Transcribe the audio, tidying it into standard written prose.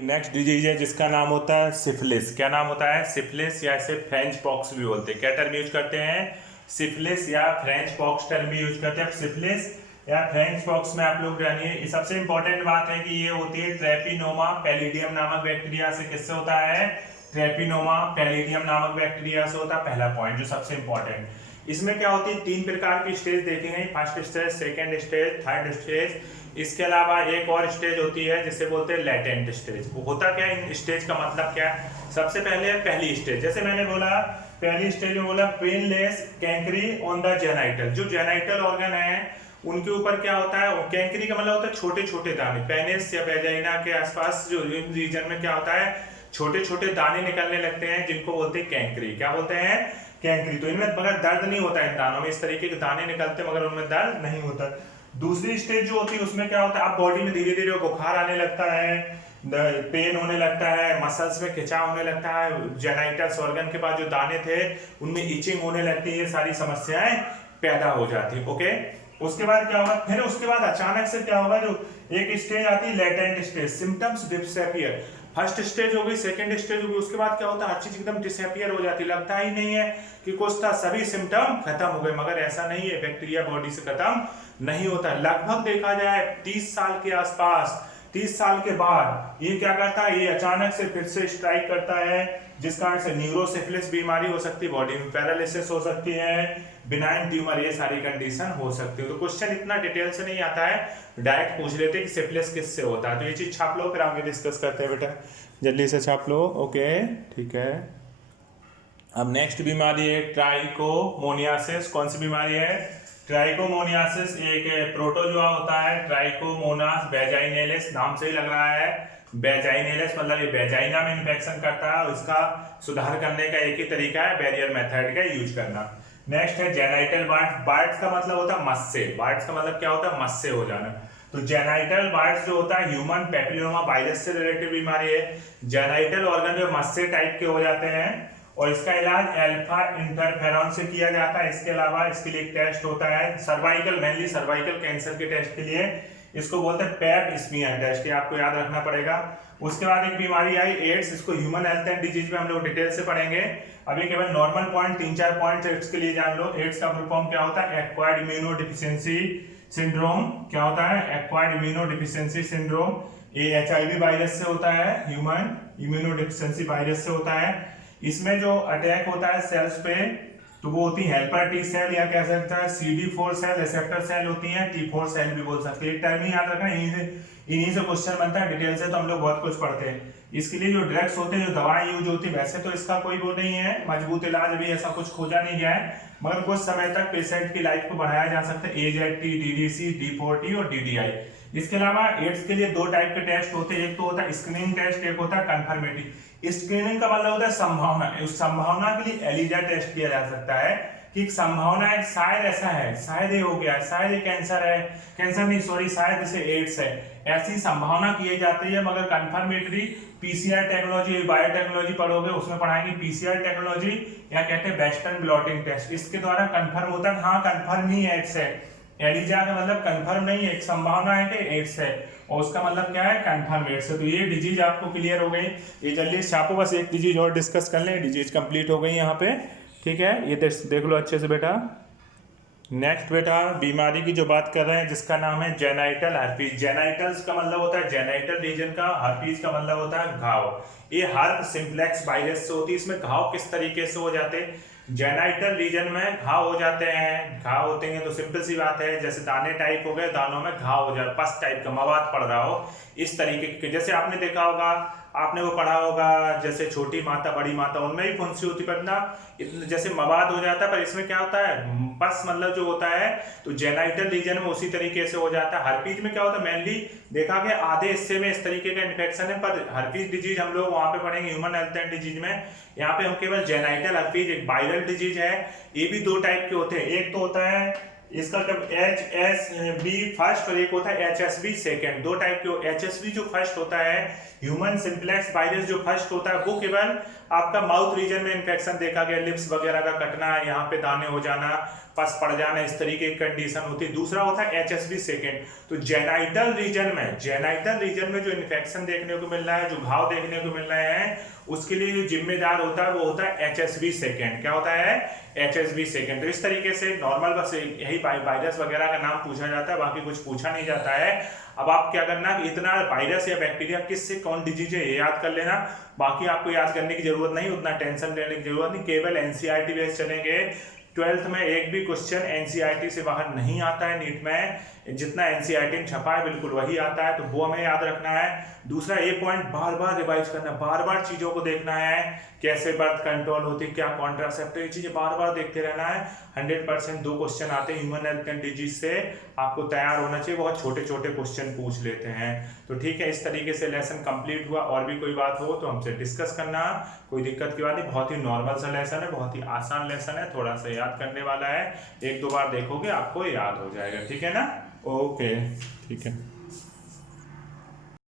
Next disease है जिसका नाम होता है सिफिलिस। क्या नाम होता है? सिफिलिस, या इसे फ्रेंच पॉक्स भी बोलते हैं। क्या टर्म यूज करते हैं? सिफिलिस या फ्रेंच पॉक्स टर्म यूज करते हैं। सिफिलिस या फ्रेंच पॉक्स में आप लोग जानिए, सबसे इंपॉर्टेंट बात है कि ये होती है ट्रैपिनोमा पैलिडियम नामक बैक्टीरिया से। किससे होता है? ट्रैपिनोमा पैलिडियम नामक बैक्टीरिया से होता है। पहला पॉइंट जो सबसे इंपॉर्टेंट। इसमें क्या होती है? 3 प्रकार की स्टेज देखेंगे, first stage, second stage, third stage. इसके अलावा एक और स्टेज होती है जिसे बोलते हैं लेटेंट स्टेज। वो होता क्या है? इन स्टेज का मतलब क्या है? सबसे पहले पहली स्टेज, जैसे मैंने बोला पहली स्टेज में बोला painless Cancri on the genital. जो जेनाइटल ऑर्गन है उनके ऊपर क्या होता है? कैंकरी का मतलब होता है छोटे छोटे दाने। पेनिस या वेजाइना के आसपास जो रीजन में क्या होता है? छोटे छोटे दाने निकलने लगते हैं, जिनको बोलते हैं कैंकरी। क्या बोलते हैं? कैंकरी। तो इनमें मगर दर्द नहीं होता है, इन दानों में इस तरीके के दाने निकलते मगर उनमें दर्द नहीं होता। दूसरी स्टेज जो होती है उसमें क्या होता है? अब बॉडी में धीरे धीरे बुखार आने लगता है, पेन होने लगता है, मसल्स में खिंचाव होने लगता है, जेनाइटल्स ऑर्गन के पास जो दाने थे उनमें इचिंग होने लगती है, ये सारी समस्याएं पैदा हो जाती है। ओके, उसके बाद क्या होगा? फिर उसके बाद अचानक से क्या होगा? जो एक स्टेज आती है latent stage, symptoms disappear. First stage हो गई, सेकंड स्टेज हो गई, उसके बाद क्या होता है? हर चीज एकदम डिसअपीयर हो जाती है, लगता ही नहीं है कि कुछ था, सभी सिम्टम खत्म हो गए। मगर ऐसा नहीं है, बैक्टीरिया बॉडी से खत्म नहीं होता। लगभग देखा जाए 30 साल के आसपास, 30 साल के बाद ये क्या करता है? ये अचानक से फिर से स्ट्राइक करता है, जिस कारण से न्यूरोसिफिलिस बीमारी हो सकती है, बॉडी में पैरालिसिस हो सकती है, बिनाइन ट्यूमर, ये सारी कंडीशन हो सकती है। तो क्वेश्चन इतना डिटेल से नहीं आता है, डायरेक्ट पूछ लेते हैं कि सिफिलिस किससे होता है। तो ये चीज छाप लो, फिर आगे डिस्कस करते हैं बेटा, जल्दी से छाप लो। ओके, ठीक है। अब नेक्स्ट बीमारी है ट्राइकोमोनियासिस। कौन सी बीमारी है? ट्राइकोमोनियासिस एक प्रोटोजोआ होता है, ट्राइकोमोनास वेजाइनेलिस, नाम से ही लग रहा है वेजाइनेलिस, मतलब ये वेजाइना में इन्फेक्शन करता है। और इसका सुधार करने का एक ही तरीका है बैरियर मेथड का यूज करना। नेक्स्ट है जेनाइटल बार्ड्स। बार्ड्स का मतलब होता है मस्से। बार्ड्स का मतलब क्या होता है? मस्से हो जाना। तो जेनाइटल बार्ड्स जो होता है ह्यूमन पैपिलोमा वायरस से रिलेटेड बीमारी है। जेनाइटल ऑर्गन जो मस्से टाइप के हो जाते हैं और इसका इलाज अल्फा इंटरफेरॉन से किया जाता है। इसके अलावा इसके लिए एक टेस्ट होता है सर्वाइकल, मेनली सर्वाइकल कैंसर के टेस्ट के लिए इसको बोलते हैं पैप स्मीयर टेस्ट, ये आपको याद रखना पड़ेगा। उसके बाद एक बीमारी आई एड्स, इसको ह्यूमन हेल्थ एंड डिजीज में हम लोग डिटेल से पढ़ेंगे। अभी केवल नॉर्मल पॉइंट 3-4 पॉइंट एड्स के लिए जान लो। एड्स का फुल फॉर्म क्या होता है? Acquired immunodeficiency syndrome. क्या होता है? Acquired immunodeficiency syndrome. ये एचआईवी वायरस से होता है, ह्यूमन इम्यूनोडेफिशिएंसी वायरस से होता है। इसमें जो अटैक होता है सेल्स पे, तो वो होती है हेल्पर टी सेल, या कह सकता है CD4 सेल, रिसेप्टर सेल होती है, T4 सेल भी बोल सकते हैं। एक टर्म ही याद रखना, इन्हीं से क्वेश्चन बनता है। डिटेल से तो हम लोग बहुत कुछ पढ़ते हैं। इसके लिए जो ड्रग्स होते हैं, जो दवाएं यूज होती है, वैसे तो इसका कोई वो नहीं है, मजबूत इलाज भी ऐसा कुछ खोजा नहीं गया है, मगर कुछ समय तक पेशेंट की लाइफ को बढ़ाया जा सकता है। AZT, DDC, D40 और DDI। इसके अलावा एड्स के लिए 2 टाइप के टेस्ट होते हैं, एक तो होता है स्क्रीनिंग टेस्ट, एक होता है कंफर्मेटिव। स्क्रीनिंग का मतलब होता है संभावना। उस संभावना के लिए एलिजा टेस्ट किया जा सकता है कि संभावना है, शायद ऐसा है, शायद ये हो गया, शायद ये कैंसर है, कैंसर नहीं सॉरी, शायद इसे एड्स है, ऐसी संभावना की जाती है। मगर कंफर्मेटरी PCR टेक्नोलॉजी, बायोटेक्नोलॉजी पढ़ोगे, उसमें पढ़ाएंगे PCR टेक्नोलॉजी, या कहते हैं वेस्टर्न ब्लॉटिंग टेस्ट। इसके द्वारा कंफर्म होता है हाँ कंफर्म ही एड्स है। एलिजा का मतलब कंफर्म नहीं है, एक संभावना है कि एड्स है, और उसका मतलब क्या है? कंफर्म एड्स है। तो ये डिजीज आपको क्लियर हो गई। ये जल्दी छापो, बस एक डिजीज और डिस्कस कर लें, डिजीज कंप्लीट हो गई यहाँ पे, ठीक है। ये देख लो अच्छे से बेटा। नेक्स्ट बेटा बीमारी की जो बात कर रहे हैं जिसका नाम है जेनाइटल हर्पीज। जेनाइटल्स का मतलब होता है जेनाइटल रीजन का, हर्पीज का मतलब होता है घाव। ये हर्प सिंप्लेक्स वायरस से होती है। इसमें घाव किस तरीके से हो जाते हैं? जेनाइटल रीजन में घाव हो जाते हैं। घाव होते हैं तो सिंपल सी बात है, जैसे दाने टाइप हो गए, दानों में घाव हो जाए, पस टाइप का मवाद पड़ रहा हो, इस तरीके के। जैसे आपने देखा होगा, आपने वो पढ़ा होगा, जैसे छोटी माता बड़ी माता, उनमें भी फुंसी होती, पर ना जैसे मवाद हो जाता है, पर इसमें क्या होता है? पस मतलब जो होता है, तो जेनाइटल रीजन में उसी तरीके से हो जाता है। हर्पीज में क्या होता है? मेनली देखा गया आधे हिस्से में इस तरीके का इन्फेक्शन है, पर हर्पीज डिजीज हम लोग वहां पे पढ़ेंगे ह्यूमन हेल्थ एंड डिजीज में। यहाँ पे हम केवल जेनाइटल हर्पीज, एक वायरल डिजीज है। ये भी 2 टाइप के होते हैं, एक तो होता है इसका जब HSV फर्स्ट और एक होता है HSV सेकेंड, दो टाइप के। HSV जो फर्स्ट होता है, ह्यूमन सिंप्लेक्स वायरस जो फर्स्ट होता है, वो केवल आपका माउथ रीजन में इन्फेक्शन देखा गया, लिप्स वगैरह का कटना, यहाँ पे दाने हो जाना, पस पड़ जाना, इस तरीके की कंडीशन होती है। दूसरा होता है HSV सेकेंड, तो जेनाइटल रीजन में जो इन्फेक्शन देखने को मिल रहा है, जो घाव देखने को मिल रहे हैं, उसके लिए जो जिम्मेदार होता है वो होता है HSV सेकेंड। क्या होता है? HSV second. तो इस तरीके से नॉर्मल बस यही वायरस वगैरह का नाम पूछा जाता है, बाकी कुछ पूछा नहीं जाता है। अब आप क्या करना, इतना वायरस या बैक्टीरिया किससे कौन डिजीज है ये याद कर लेना, बाकी आपको याद करने की जरूरत नहीं, उतना टेंशन लेने की जरूरत नहीं, केवल एनसीईआरटी बेस चलेंगे। 12th में एक भी क्वेश्चन एनसीईआरटी से बाहर नहीं आता है नीट में, जितना एनसीईआरटी में छपा है बिल्कुल वही आता है, तो वो हमें याद रखना है। दूसरा ये पॉइंट बार बार रिवाइज करना, बार बार चीजों को देखना है, कैसे बर्थ कंट्रोल होती है, क्या कॉन्ट्रासेप्टिव, ये चीजें बार बार देखते रहना है। 100% 2 क्वेश्चन आते हैं ह्यूमन हेल्थ एंड डिजीज से, आपको तैयार होना चाहिए, बहुत छोटे छोटे क्वेश्चन पूछ लेते हैं। तो ठीक है, इस तरीके से लेसन कंप्लीट हुआ। और भी कोई बात हो तो हमसे डिस्कस करना, कोई दिक्कत की बात नहीं, बहुत ही नॉर्मल सा लेसन है, बहुत ही आसान लेसन है, थोड़ा सा याद करने वाला है, 1-2 बार देखोगे आपको याद हो जाएगा। ठीक है ना? ओके, ठीक है।